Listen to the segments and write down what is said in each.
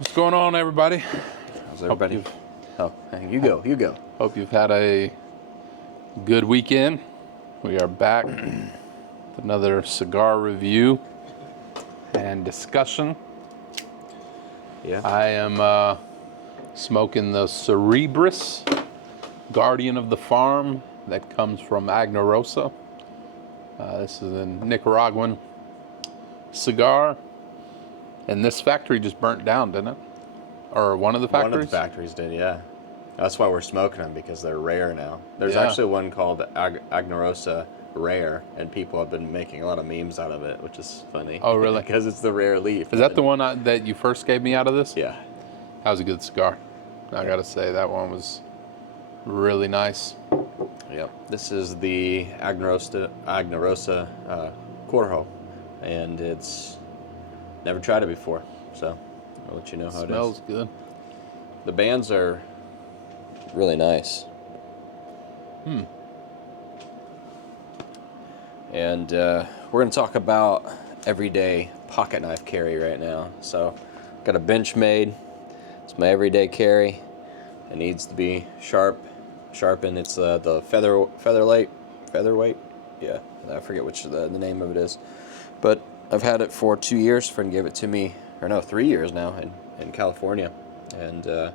What's going on, everybody? How's everybody? Oh, you go. Hope you've had a good weekend. We are back with another cigar review and discussion. Yeah. I am smoking the Cerebris Guardian of the Farm that comes from Agnarosa. This is a Nicaraguan cigar. And this factory just burnt down, didn't it? Or one of the factories? One of the factories did, yeah. That's why we're smoking them, because they're rare now. There's Yeah. actually one called Agnarosa Rare, and people have been making a lot of memes out of it, which is funny. Oh, really? Because it's the rare leaf. Is that the one that you first gave me out of this? Yeah. That was a good cigar. I gotta say, that one was really nice. Yep. This is the Agnarosa Corjo, and it's never tried it before, so I'll let you know how it is. Smells good. The bands are really nice. And we're going to talk about everyday pocket knife carry right now. So, got a bench made. It's my everyday carry. It needs to be sharpened. It's the featherweight. Yeah, I forget which the name of it is. But I've had it for 2 years. A friend gave it to me, or no, 3 years now in California, and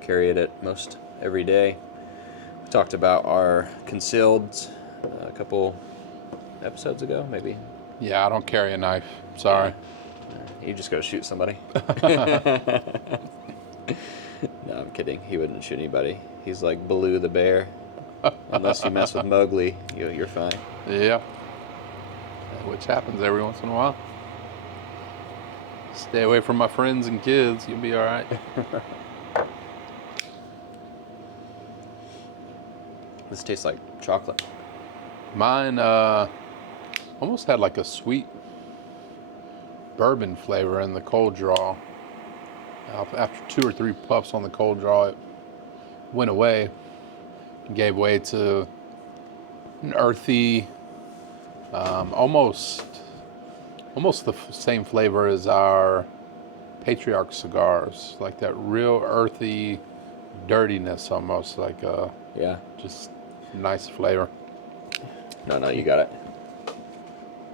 carry it most every day. We talked about our concealed a couple episodes ago, maybe. Yeah, I don't carry a knife. Sorry. You just go shoot somebody. No, I'm kidding. He wouldn't shoot anybody. He's like Baloo the bear. Unless you mess with Mowgli, you're fine. Yeah. Which happens every once in a while. Stay away from my friends and kids. You'll be all right. This tastes like chocolate. Mine almost had like a sweet bourbon flavor in the cold draw. After 2 or 3 puffs on the cold draw, it went away and gave way to an earthy, almost the same flavor as our Patriarch cigars, like that real earthy dirtiness, almost like Yeah. just nice flavor. No, you got it.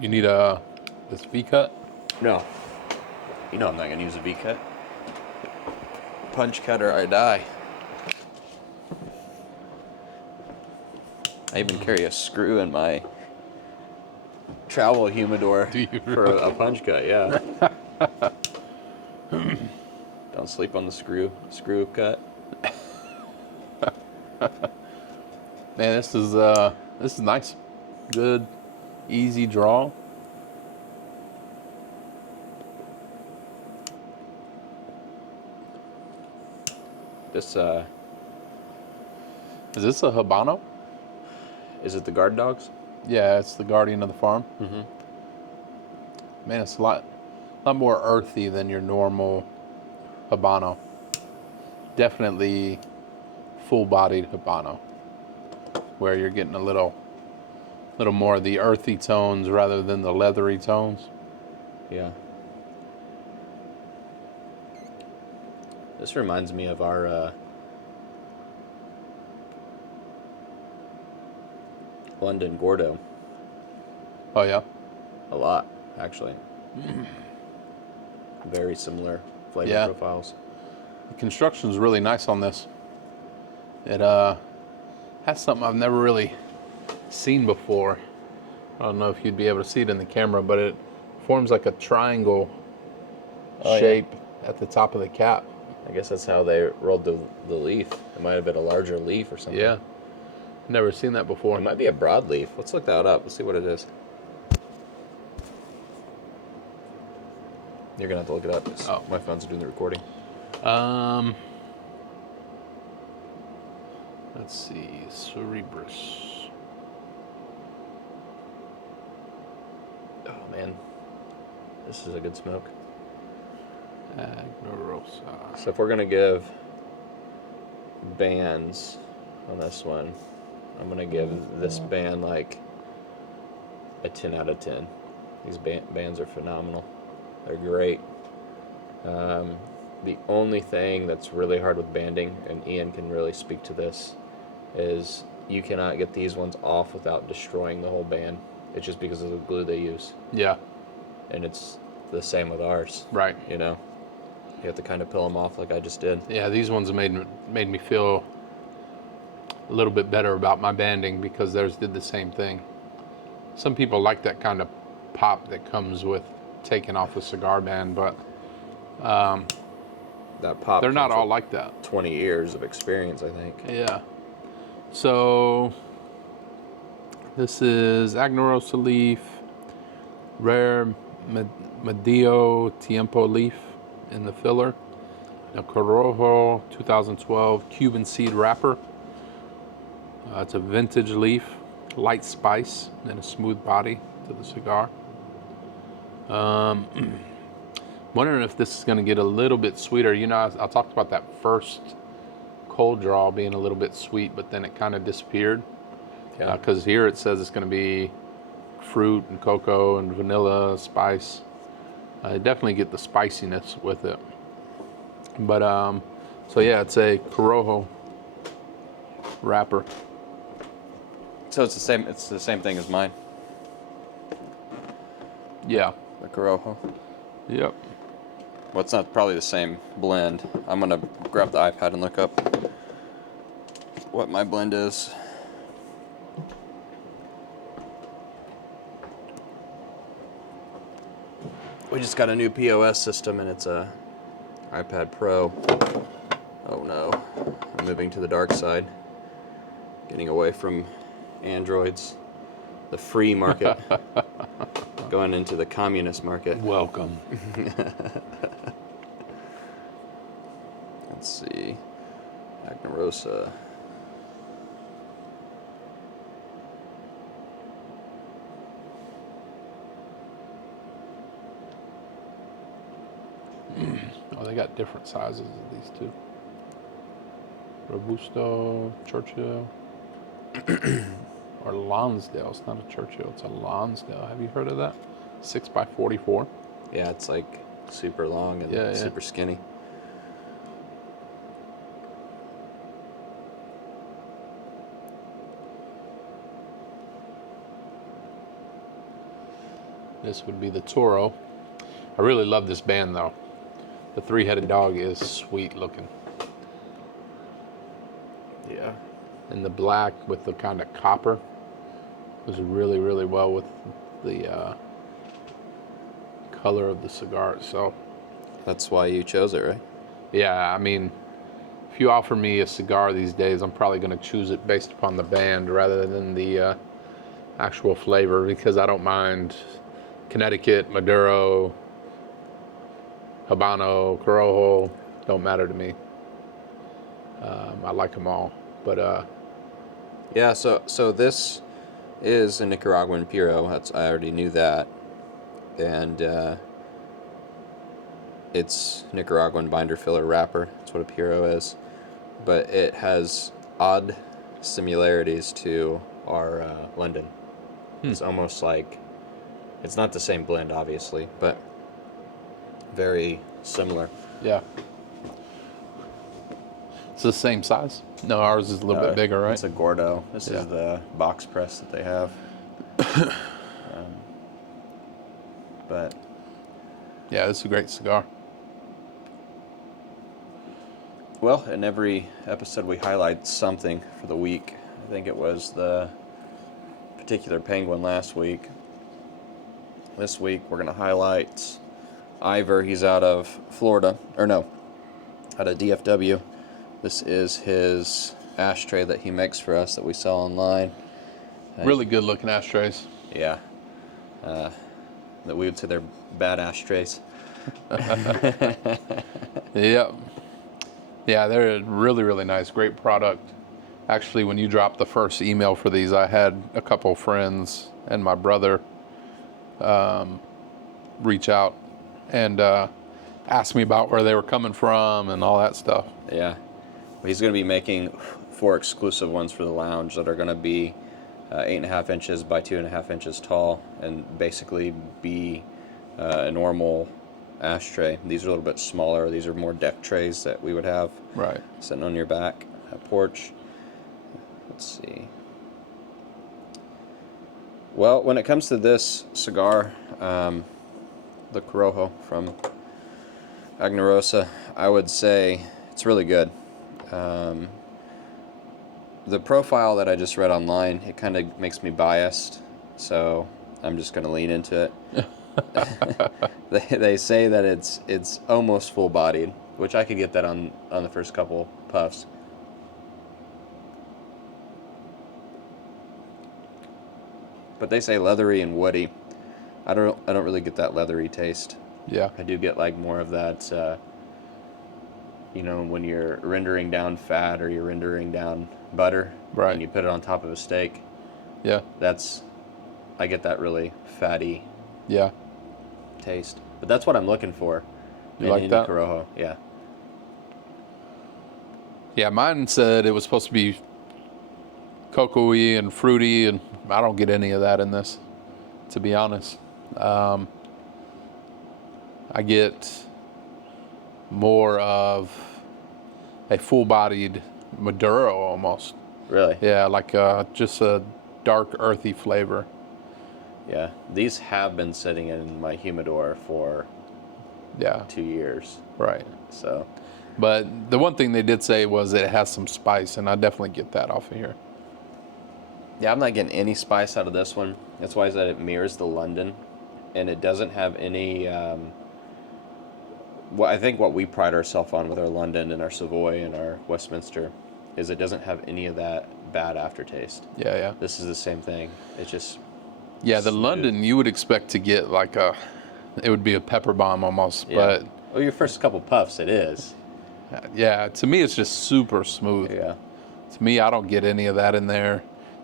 You need this V-cut? No. You know I'm not going to use a V-cut. Punch cut or I die. I even carry a screw in my travel humidor for a punch cut, yeah. Don't sleep on the screw cut. Man, this is nice. Good, easy draw. This Is this a Habano? is it the guard dogs? Yeah, it's the Guardian of the Farm. Mm-hmm. Man, it's a lot more earthy than your normal Habano. Definitely full-bodied Habano, where you're getting a little more of the earthy tones rather than the leathery tones. Yeah. This reminds me of our London Gordo. Oh yeah. A lot, actually. Very similar flavor profiles. The construction's really nice on this. It has something I've never really seen before. I don't know if you'd be able to see it in the camera, but it forms like a triangle shape at the top of the cap. I guess that's how they rolled the leaf. It might have been a larger leaf or something. Yeah. Never seen that before. It might be a broadleaf. Let's look that up. Let's see what it is. You're going to have to look it up because my phone's doing the recording. Let's see. Cerebris. Oh, man. This is a good smoke. Agnarosa. So if we're going to give bands on this one, I'm going to give this band like a 10 out of 10. These bands are phenomenal. They're great. The only thing that's really hard with banding, and Ian can really speak to this, is you cannot get these ones off without destroying the whole band. It's just because of the glue they use. Yeah. And it's the same with ours. Right. You know, you have to kind of peel them off like I just did. Yeah, these ones made me feel a little bit better about my banding because theirs did the same thing. Some people like that kind of pop that comes with taking off a cigar band, but that pop. They're not all like that. 20 years of experience, I think. Yeah. So this is Agnarosa leaf, rare Medio Tiempo leaf in the filler. A Corojo 2012 Cuban seed wrapper. It's a vintage leaf, light spice, and a smooth body to the cigar. Wondering if this is going to get a little bit sweeter. You know, I talked about that first cold draw being a little bit sweet, but then it kind of disappeared. Yeah. Because here it says it's going to be fruit and cocoa and vanilla spice. I definitely get the spiciness with it. But so yeah, it's a Corojo wrapper. So it's the same. It's the same thing as mine. Yeah. The Corojo. Yep. Well, it's not probably the same blend. I'm gonna grab the iPad and look up what my blend is. We just got a new POS system and it's a iPad Pro. Oh no, I'm moving to the dark side. Getting away from Androids. The free market. Going into the communist market. Welcome. Let's see. Agnarosa. Oh, they got different sizes of these two. Robusto, Churchill, or Lonsdale. It's not a Churchill, it's a Lonsdale. Have you heard of that? 6x44. Yeah, it's like super long and super skinny. This would be the Toro. I really love this band though. The three-headed dog is sweet looking. Yeah. And the black with the kind of copper goes really, really well with the color of the cigar itself. That's why you chose it, right? Yeah, I mean, if you offer me a cigar these days, I'm probably going to choose it based upon the band rather than the actual flavor, because I don't mind Connecticut, Maduro, Habano, Corojo, don't matter to me. I like them all, but yeah. So this is a Nicaraguan Puro. I already knew that, and it's Nicaraguan binder filler wrapper. That's what a Puro is, but it has odd similarities to our London. It's almost like, it's not the same blend, obviously, but very similar. yeah. It's the same size? No, ours is a little bit bigger, right? It's a Gordo. This Yeah. is the box press that they have. But Yeah, this is a great cigar. well, in every episode we highlight something for the week. I think it was the particular penguin last week. This week we're going to highlight Ivor. He's out of Florida, or no, out of DFW. This is his ashtray that he makes for us that we sell online. Really good looking ashtrays. Yeah. That we would say they're bad ashtrays. Yep. Yeah, they're really, really nice. Great product. Actually, when you dropped the first email for these, I had a couple friends and my brother reach out and ask me about where they were coming from and all that stuff. Yeah. Well, he's going to be making 4 exclusive ones for the lounge that are going to be 8.5 inches by 2.5 inches tall, and basically be a normal ashtray. These are a little bit smaller. These are more deck trays that we would have Right. sitting on your back porch. Let's see. Well, when it comes to this cigar, the Corojo from Agnarosa, I would say it's really good. The profile that I just read online, it kind of makes me biased, so I'm just going to lean into it. They say that it's almost full-bodied, which I could get that on the first couple puffs. But they say leathery and woody. I don't really get that leathery taste. Yeah. I do get like more of that, when you're rendering down fat or you're rendering down butter, Right. and you put it on top of a steak. Yeah. I get that really fatty Yeah. taste. But that's what I'm looking for. You like that? Corojo, yeah. Yeah, mine said it was supposed to be cocoa-y and fruity, and I don't get any of that in this, to be honest. I get more of a full-bodied Maduro almost. Really? Yeah, like just a dark, earthy flavor. Yeah. These have been sitting in my humidor for Yeah, 2 years. right. So, But the one thing they did say was it has some spice, and I definitely get that off of here. yeah, I'm not getting any spice out of this one. That's why I said it mirrors the London, and it doesn't have any. I think what we pride ourselves on with our London and our Savoy and our Westminster is it doesn't have any of that bad aftertaste. Yeah, yeah. This is the same thing. It's just Yeah, the smooth. London you would expect to get like it would be a pepper bomb almost, Yeah. Well, your first couple puffs, it is. but yeah, to me it's just super smooth. Yeah. To me, I don't get any of that in there.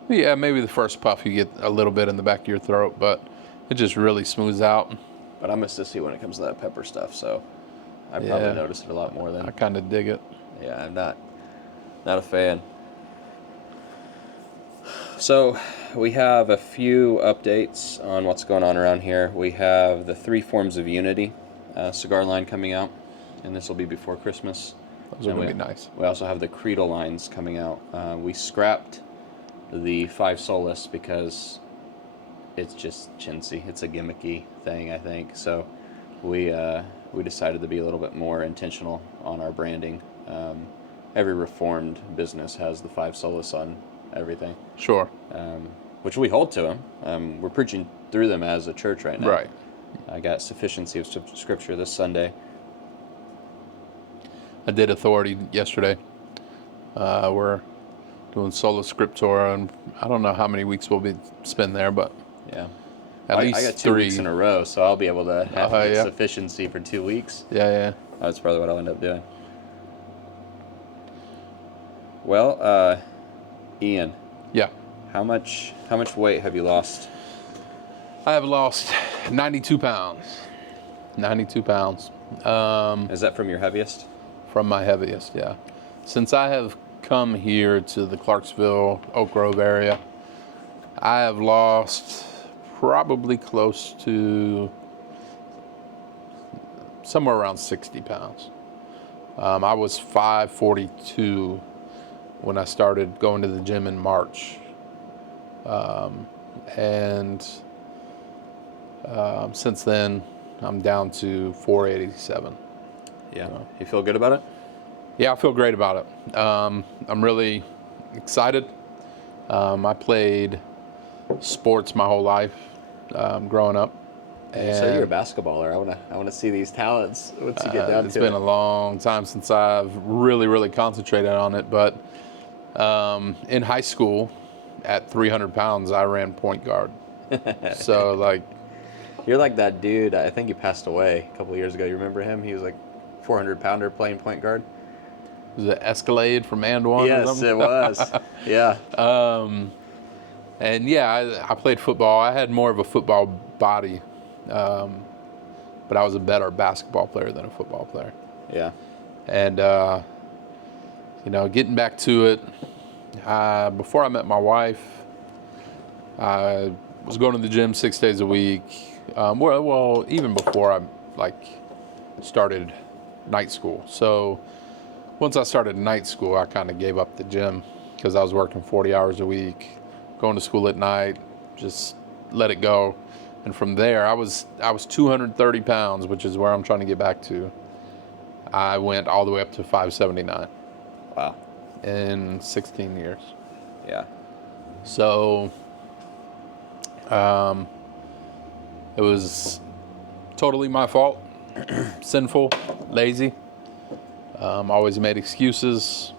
Yeah, maybe the first puff you get a little bit in the back of your throat, but it just really smooths out. But I'm a sissy when it comes to that pepper stuff, so I probably Yeah. notice it a lot more I than. kind of dig it. Yeah, I'm not a fan. So we have a few updates on what's going on around here. We have the 3 Forms of Unity cigar line coming out, and this will be before Christmas. Those are And going to be nice. We also have the Creedle lines coming out. We scrapped the 5 Solus because it's just chintzy. It's a gimmicky thing, I think. So we decided to be a little bit more intentional on our branding. Every reformed business has the 5 Solus on everything, Sure. which we hold to them. We're preaching through them as a church right now. Right. I got sufficiency of scripture this Sunday. I did Authority yesterday. We're doing Sola Scriptura, and I don't know how many weeks we'll spend there, but Yeah. at least I got 2 3. weeks in a row, so I'll be able to have yeah. sufficiency for 2 weeks. Yeah, yeah. That's probably what I'll end up doing. Well, Ian, Yeah. how much weight have you lost? I have lost 92 pounds. 92 pounds. Is that from your heaviest? From my heaviest, yeah. Since I have come here to the Clarksville, Oak Grove area, I have lost probably close to somewhere around 60 pounds. I was 542 when I started going to the gym in March. And since then, I'm down to 487. Yeah. You feel good about it? Yeah, I feel great about it. I'm really excited. I played sports my whole life growing up. And So you're a basketballer. I wanna see these talents once you get down to it's been it. a long time since I've really concentrated on it. But in high school, at 300 pounds, I ran point guard. So like, You're like that dude. I think he passed away a couple of years ago. You remember him? He was like 400 pounder playing point guard. was it Escalade from And One? Or Yes, something? it was. Yeah. And yeah, I played football. I had more of a football body, but I was a better basketball player than a football player. Yeah. And getting back to it, before I met my wife, I was going to the gym 6 days a week. Well, even before I started night school. So once I started night school, I kind of gave up the gym because I was working 40 hours a week, going to school at night, just let it go. And from there, I was 230 pounds, which is where I'm trying to get back to. I went all the way up to 579. Wow. In 16 years. Yeah. So it was totally my fault. Sinful, lazy. Always made excuses.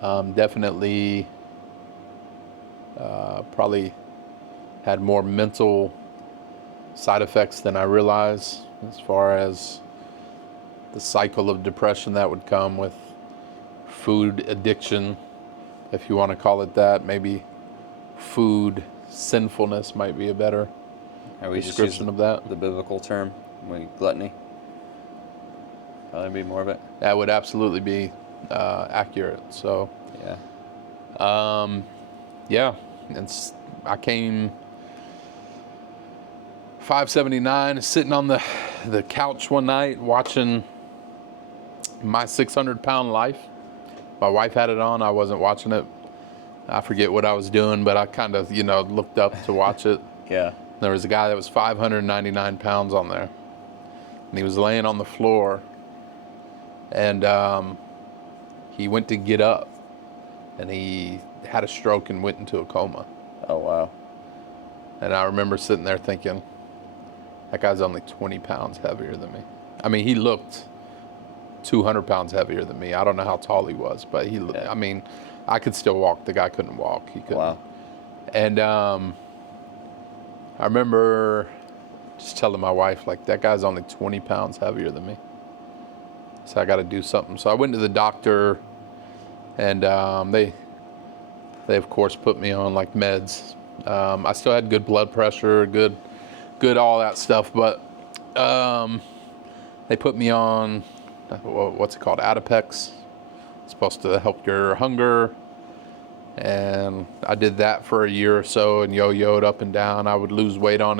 Definitely probably had more mental side effects than I realized, as far as the cycle of depression that would come with food addiction, if you want to call it that. Maybe food sinfulness might be a better description of that. The biblical term, gluttony. Probably be more of it. That would absolutely be accurate. So yeah. I came 579, sitting on the couch one night watching My 600-Pound Life. My wife had it on. I wasn't watching it. I forget what I was doing, but I kind of, looked up to watch it. Yeah. There was a guy that was 599 pounds on there. And he was laying on the floor. And he went to get up. And he had a stroke and went into a coma. Oh, wow. And I remember sitting there thinking, that guy's only 20 pounds heavier than me. I mean, he looked 200 pounds heavier than me. I don't know how tall he was, but I mean, I could still walk. The guy couldn't walk. He couldn't. Wow. And I remember just telling my wife, like, that guy's only 20 pounds heavier than me. So I got to do something. So I went to the doctor, and they of course put me on like meds. I still had good blood pressure, good all that stuff, but they put me on what's it called, Adipex. It's supposed to help your hunger, and I did that for a year or so and yo-yoed up and down. I would lose weight on it.